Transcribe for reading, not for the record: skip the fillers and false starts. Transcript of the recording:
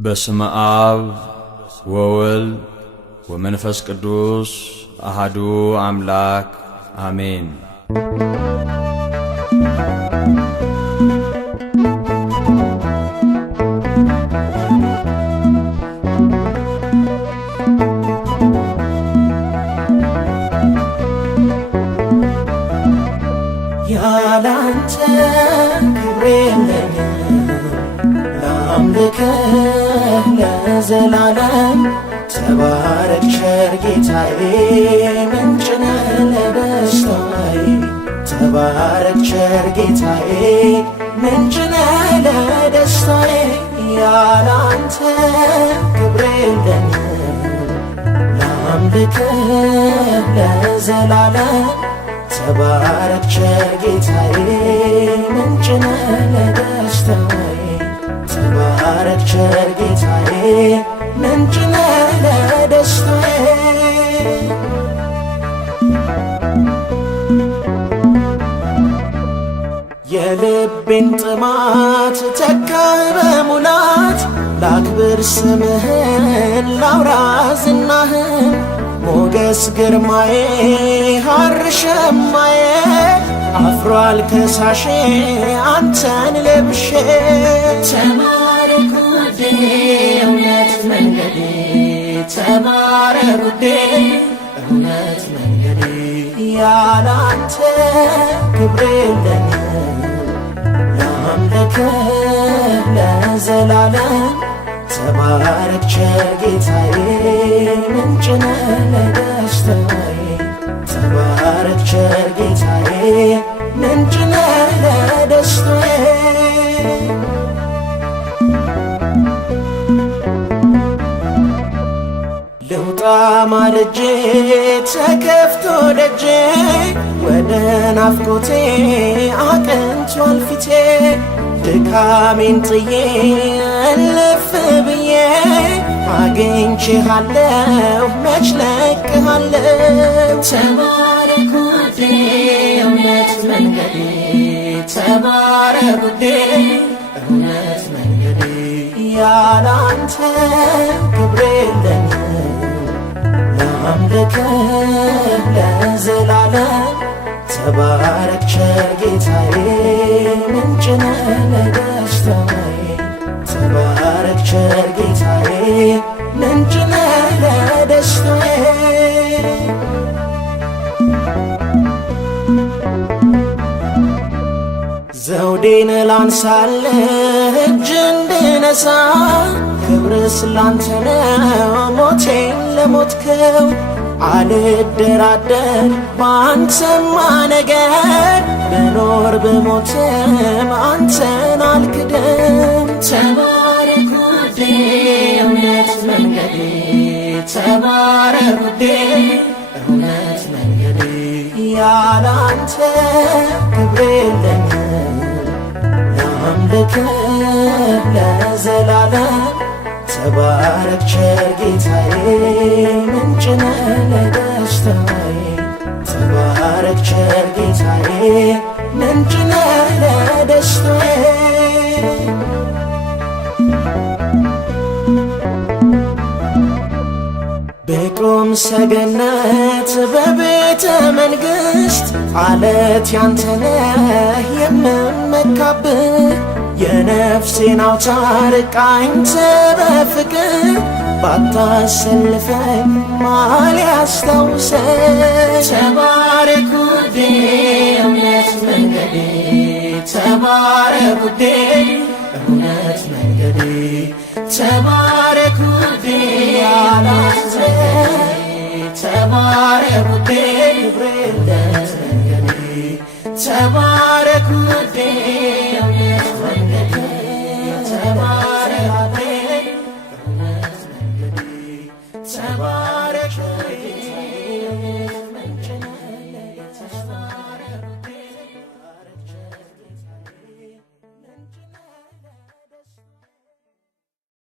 በስመ አብ ወወልድ ወመንፈስ ቅዱስ አሐዱ አምላክ አሜን። ያላንተ ክብር የለኝም ላምልክህ ለዘላለም። ተባረክ ቸር ጌታዬ ምንጭ ነህ ለደስታዬ። ተባረክ ቸር ጌታዬ ምንጭ ነህ ለደስታዬ። ያላንተ ክብር የለኝም ላምልክህ ለዘላለም። ተባረክ ቸር ጌታዬ ምንጭ ነህ ለደስታዬ። ተባረክ ቸር ጌታዬ ምንጭ ነህ ለደስታዬ። የልቤን ጥማት ተካህ በሙላት። ላክብር ስምህን ላውራ ዝናህን። ሞገስ ግርማዬ ሐር ሸማዬ አፍሯል ከሳሼ አንተን ለብሼ። ተባረክ ውዴ እውነት መንገዴ። ተባረክ ውዴ እውነት መንገዴ። ያላንተ ክብር የለኝም ላምልክህ ለዘላለም። ተባረክ ቸር ጌታዬ ምንጭ ነህ ለደስታዬ። ተባረክ ቸር ጌታዬ ምንጭ ነህ ለደስታዬ። ልውጣ ማልጄ ተከፍቶ ደጄ ወደ ናፍቆቴ አቅንቷል ፊቴ። ድካሜን ጥዬ እልፍ ብዬ አግኝቼሃለሁ መች ለቅሃለሁ። ተባረክ ውዴ እውነት መንገዴ። ተባረክ ውዴ እውነት መንገዴ። ያላንተ ክብር የለኝም ላምልክህ ለዘላለም። ተባረክ ቸር ጌታዬ ምንጭ ነህ ለደስታዬ። ተባረክ ቸር ጌታዬ ምንጭ ነህ ለደስታዬ። ዘውዴን ላንሳልህ እጅ እንድነሳ። ክብርስ ላንተ ነው ሞቴን ለሞትከው። አልደራደር ባንተማ ነገር ብኖር ብሞትም አንተን አልክድም። ተባረክ ውዴ እውነት መንገዴ። ተባረክ ውዴ እውነት መንገዴ። ያላንተ ክብር የለኝም ላምልክህ ለዘላለም። ተባረክ ቸር ጌታዬ ምንጭ ነህ ለደስታዬ። ተባረክ ቸር ጌታዬ ምንጭ ነህ ለደስታዬ። በቁም ሰገነት በቤተ መንግሥት አለት ያንተ ነህ የምመካብህ። የነፍሴን አውታር ቃኝተ በፍቅር ባታሰልፈኝ ማል ያስታውሰኝ። ተባረክ ውዴ እውነት መንገዴ። ተባረክ ውዴ እውነት መንገዴ። ተባረክ ውዴ ያላንተ ተባረክ ውዴ ክብር የለኝም መንገዴ። ተባረክ ውዴ እውነት መንገዴ። ተባረክ ውዴ እውነት መንገዴ። ተባረክ